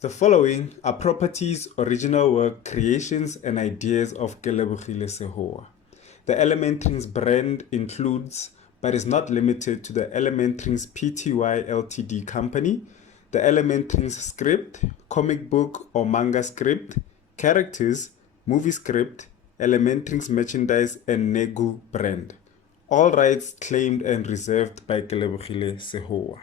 The following are properties, original work, creations, and ideas of Kelebogile Sehoa. The ElementRings brand includes, but is not limited to, the ElementRings Pty Ltd company, the ElementRings script, comic book or manga script, characters, movie script, ElementRings merchandise, and Negu brand. All rights claimed and reserved by Kelebogile Sehoa.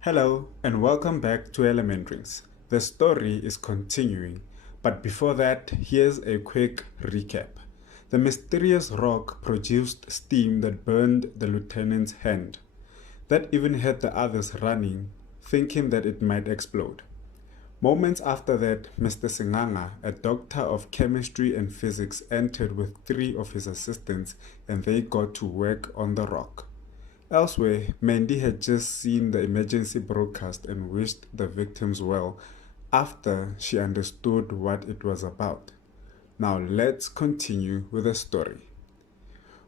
Hello and welcome back to ElementRings. The story is continuing, but before that, here's a quick recap. The mysterious rock produced steam that burned the lieutenant's hand. That even had the others running, thinking that it might explode. Moments after that, Mr. Singanga, a doctor of chemistry and physics, entered with 3 of his assistants and they got to work on the rock. Elsewhere, Mandy had just seen the emergency broadcast and wished the victims well after she understood what it was about. Now let's continue with the story.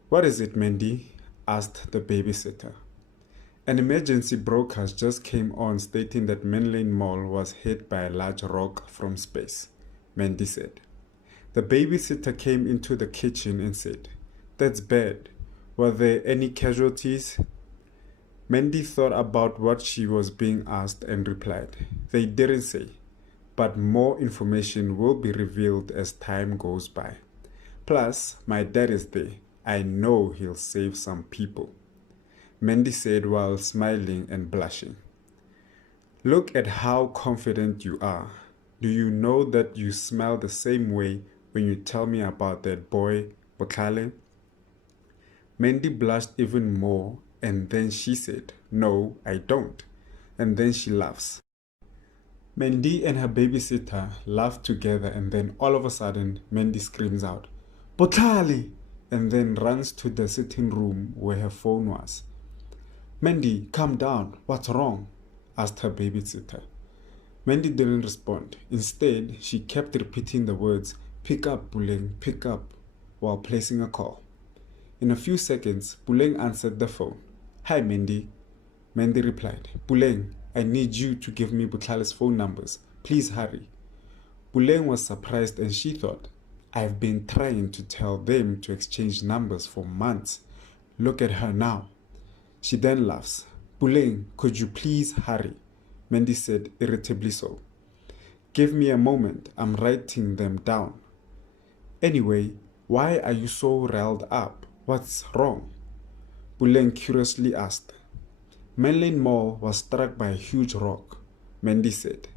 "What is it, Mandy?" asked the babysitter. "An emergency broadcast just came on stating that Menlyn Mall was hit by a large rock from space," Mandy said. The babysitter came into the kitchen and said, "That's bad. Were there any casualties?" Mandy thought about what she was being asked and replied, "They didn't say, but more information will be revealed as time goes by. Plus, my dad is there. I know he'll save some people," Mandy said while smiling and blushing. "Look at how confident you are. Do you know that you smile the same way when you tell me about that boy, Botlhale?" Mandy blushed even more, and then she said, "No, I don't." And then she laughs. Mandy and her babysitter laugh together, and then all of a sudden, Mandy screams out, "Botlhale!" and then runs to the sitting room where her phone was. "Mandy, calm down. What's wrong?" asked her babysitter. Mandy didn't respond. Instead, she kept repeating the words, "Pick up, Buleng, pick up," while placing a call. In a few seconds, Buleng answered the phone. "Hi, Mandy." Mandy replied, "Buleng, I need you to give me Botlhale's phone numbers. Please hurry." Buleng was surprised and she thought, "I've been trying to tell them to exchange numbers for months. Look at her now." She then laughs. "Buleng, could you please hurry?" Mandy said, irritably so. "Give me a moment. I'm writing them down." "Anyway, why are you so riled up? What's wrong?" Buleng curiously asked. "Menlyn Mall was struck by a huge rock," Mandy said.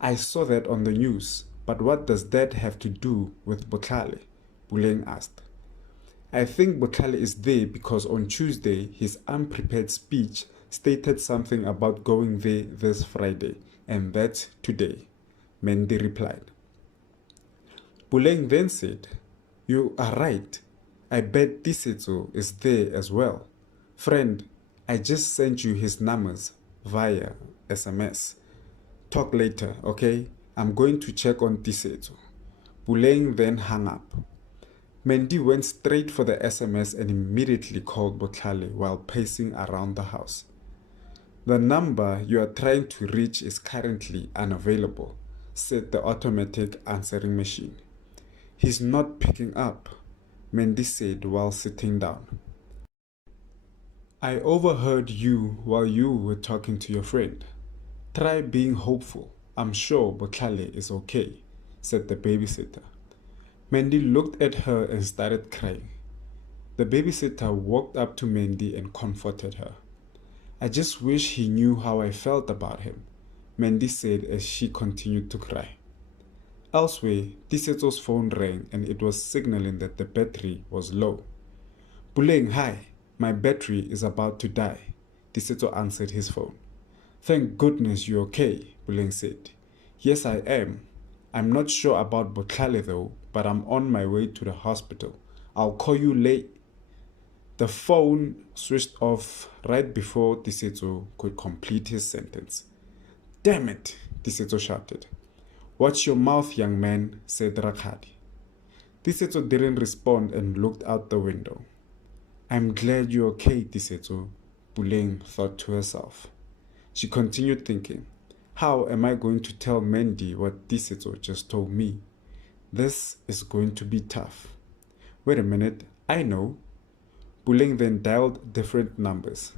"I saw that on the news, but what does that have to do with Botlhale?" Buleng asked. "I think Botlhale is there because on Tuesday his unprepared speech stated something about going there this Friday, and that's today," Mandy replied. Buleng then said, "You are right. I bet Tisetso is there as well. Friend, I just sent you his numbers via SMS. Talk later, okay? I'm going to check on Tisetso." Buleng then hung up. Mandy went straight for the SMS and immediately called Botlhale while pacing around the house. "The number you are trying to reach is currently unavailable," said the automatic answering machine. "He's not picking up," Mandy said while sitting down. "I overheard you while you were talking to your friend. Try being hopeful. I'm sure Botlhale is okay," said the babysitter. Mandy looked at her and started crying. The babysitter walked up to Mandy and comforted her. "I just wish he knew how I felt about him," Mandy said as she continued to cry. Elsewhere, Tisetso's phone rang and it was signaling that the battery was low. "Buleng, hi. My battery is about to die," Tisetso answered his phone. "Thank goodness you're okay," Buleng said. "Yes, I am. I'm not sure about Botlhale though, but I'm on my way to the hospital. I'll call you late." The phone switched off right before Tisetso could complete his sentence. "Damn it," Tisetso shouted. "Watch your mouth, young man," said Rakhadi. Tisetso didn't respond and looked out the window. "I'm glad you're okay, Tisetso," Buleng thought to herself. She continued thinking, How am I going to tell Mandy what Tisetso just told me? This is going to be tough. Wait a minute, I know. Puleng then dialed different numbers.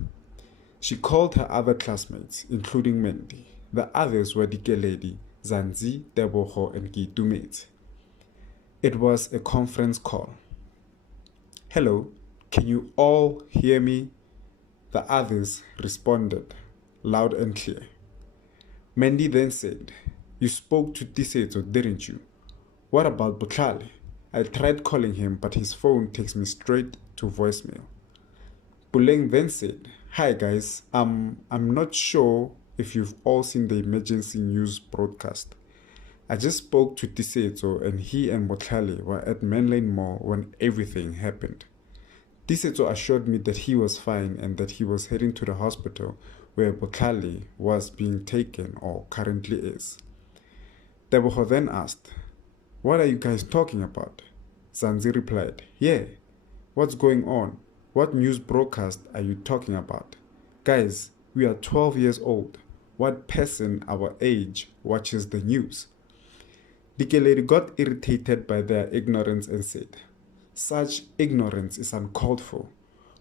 She called her other classmates, including Mandy. The others were Dikeledi, Zanzi, Tebogo, and Kitumetse. It was a conference call. Hello, can you all hear me? The others responded, loud and clear. Mandy then said, You spoke to Tisetso, didn't you? What about Botlhale? I tried calling him, but his phone takes me straight to voicemail. Puleng then said, Hi guys, I'm not sure if you've all seen the emergency news broadcast. I just spoke to Tisetso and he and Botlhale were at Mainland Mall when everything happened. Tisetso assured me that he was fine and that he was heading to the hospital where Botlhale was being taken or currently is. Tebogo then asked, What are you guys talking about? Zanzi replied, Yeah, what's going on? What news broadcast are you talking about? Guys, we are 12 years old. What person our age watches the news? Dikeledi got irritated by their ignorance and said, Such ignorance is uncalled for.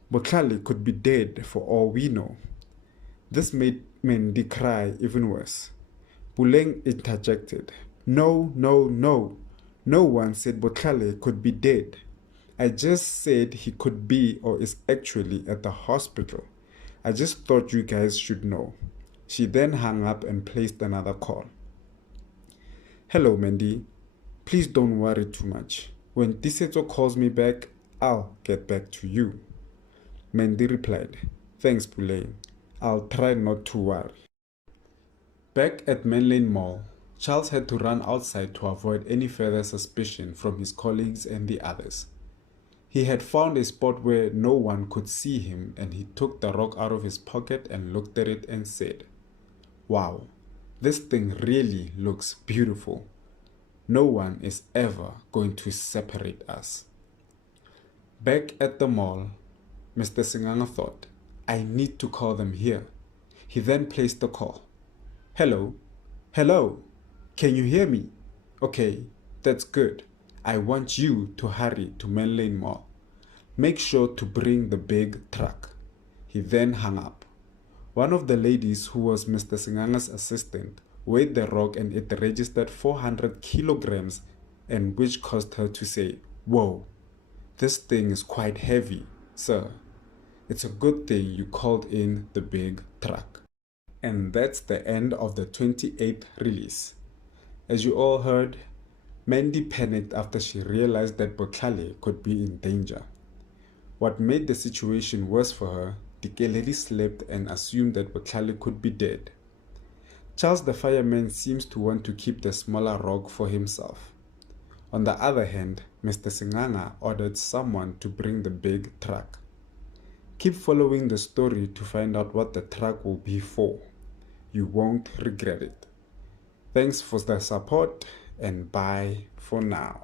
Botlhale could be dead for all we know. This made Mandy cry even worse. Puleng interjected, No, no, no. No one said Botlhale could be dead. I just said he could be or is actually at the hospital. I just thought you guys should know. She then hung up and placed another call. Hello, Mandy. Please don't worry too much. When Tisetso calls me back, I'll get back to you. Mandy replied, Thanks, Puleng. I'll try not to worry. Back at Mainland Mall, Charles had to run outside to avoid any further suspicion from his colleagues and the others. He had found a spot where no one could see him, and he took the rock out of his pocket and looked at it and said, Wow, this thing really looks beautiful. No one is ever going to separate us. Back at the mall, Mr. Singanga thought, I need to call them here. He then placed the call. Hello? Hello? Can you hear me? Okay, that's good. I want you to hurry to Mainland Mall. Make sure to bring the big truck. He then hung up. One of the ladies who was Mr. Singanga's assistant weighed the rock and it registered 400 kilograms, and which caused her to say, Whoa, this thing is quite heavy, sir. It's a good thing you called in the big truck. And that's the end of the 28th release. As you all heard, Mandy panicked after she realized that Botlhale could be in danger. What made the situation worse for her, Dikeledi slept and assumed that Botlhale could be dead. Charles the fireman seems to want to keep the smaller rock for himself. On the other hand, Mr. Singanga ordered someone to bring the big truck. Keep following the story to find out what the truck will be for. You won't regret it. Thanks for the support and bye for now.